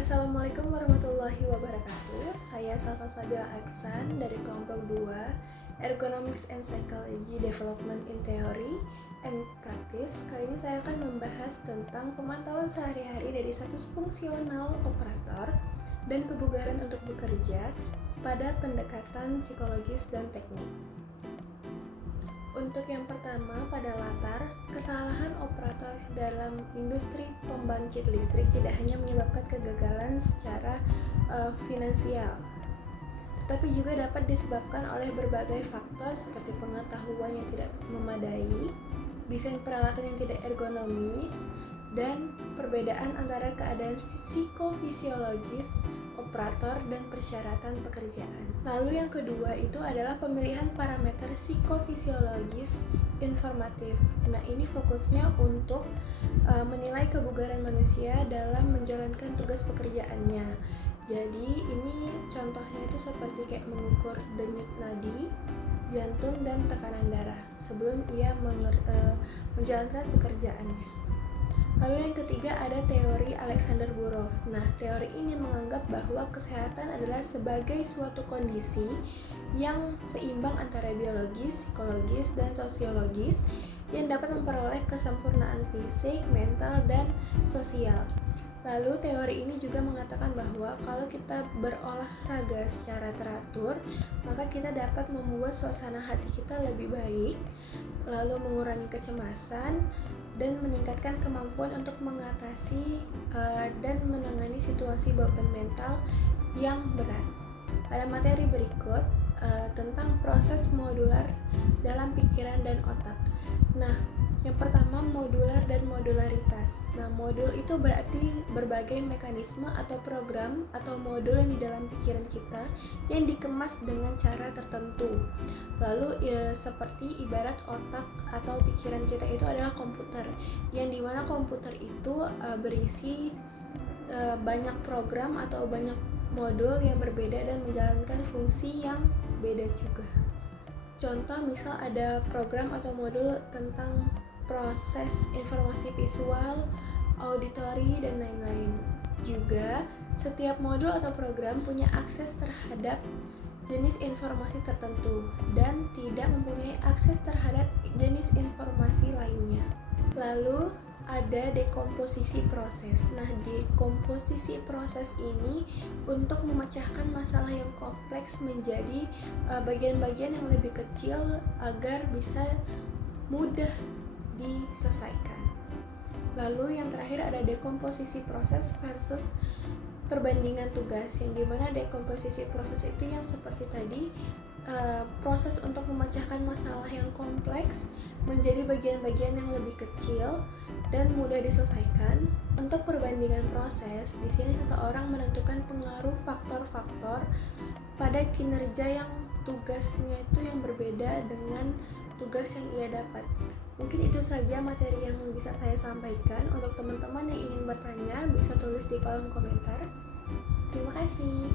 Assalamualaikum warahmatullahi wabarakatuh. Saya Salsa Sabila Aksan dari kelompok 2 Ergonomics and Psychology Development in Theory and Practice. Kali ini saya akan membahas tentang pemantauan sehari-hari dari status fungsional operator dan kebugaran untuk bekerja pada pendekatan psikologis dan teknik. Untuk yang pertama, pada latar, kesalahan operator dalam industri pembangkit listrik tidak hanya menyebabkan kegagalan secara finansial, tetapi juga dapat disebabkan oleh berbagai faktor seperti pengetahuan yang tidak memadai, desain peralatan yang tidak ergonomis, dan perbedaan antara keadaan psikofisiologis operator dan persyaratan pekerjaan. Lalu yang kedua itu adalah pemilihan parameter psikofisiologis informatif. Nah, ini fokusnya untuk menilai kebugaran manusia dalam menjalankan tugas pekerjaannya. Jadi ini contohnya itu seperti kayak mengukur denyut nadi, jantung, dan tekanan darah sebelum ia menjalankan pekerjaannya. Lalu yang ketiga ada teori Alexander Burov. Nah, teori ini menganggap bahwa kesehatan adalah sebagai suatu kondisi yang seimbang antara biologis, psikologis, dan sosiologis yang dapat memperoleh kesempurnaan fisik, mental, dan sosial. Lalu teori ini juga mengatakan bahwa kalau kita berolahraga secara teratur, maka kita dapat membuat suasana hati kita lebih baik, lalu mengurangi kecemasan, dan meningkatkan kemampuan untuk mengatasi dan menangani situasi beban mental yang berat. Pada materi berikut tentang proses modular dalam pikiran dan otak. Nah, yang pertama modular dan modularitas. Nah, modul itu berarti berbagai mekanisme atau program atau modul yang di dalam pikiran kita yang dikemas dengan cara tertentu. Lalu seperti ibarat otak atau pikiran kita itu adalah komputer, yang dimana komputer itu berisi banyak program atau banyak modul yang berbeda dan menjalankan fungsi yang beda juga. Contoh misal ada program atau modul tentang proses informasi visual, auditori, dan lain-lain. Juga, setiap modul atau program punya akses terhadap jenis informasi tertentu dan tidak mempunyai akses terhadap jenis informasi lainnya. Lalu, ada dekomposisi proses. Nah, dekomposisi proses ini untuk memecahkan masalah yang kompleks menjadi bagian-bagian yang lebih kecil agar bisa mudah diselesaikan. Lalu yang terakhir ada dekomposisi proses versus perbandingan tugas, yang dimana dekomposisi proses itu yang seperti tadi, proses untuk memecahkan masalah yang kompleks menjadi bagian-bagian yang lebih kecil dan mudah diselesaikan. Untuk perbandingan proses, di sini seseorang menentukan pengaruh faktor-faktor pada kinerja yang tugasnya itu yang berbeda dengan tugas yang ia dapat. Mungkin itu saja materi yang bisa saya sampaikan. Untuk teman-teman yang ingin bertanya, bisa tulis di kolom komentar. Terima kasih.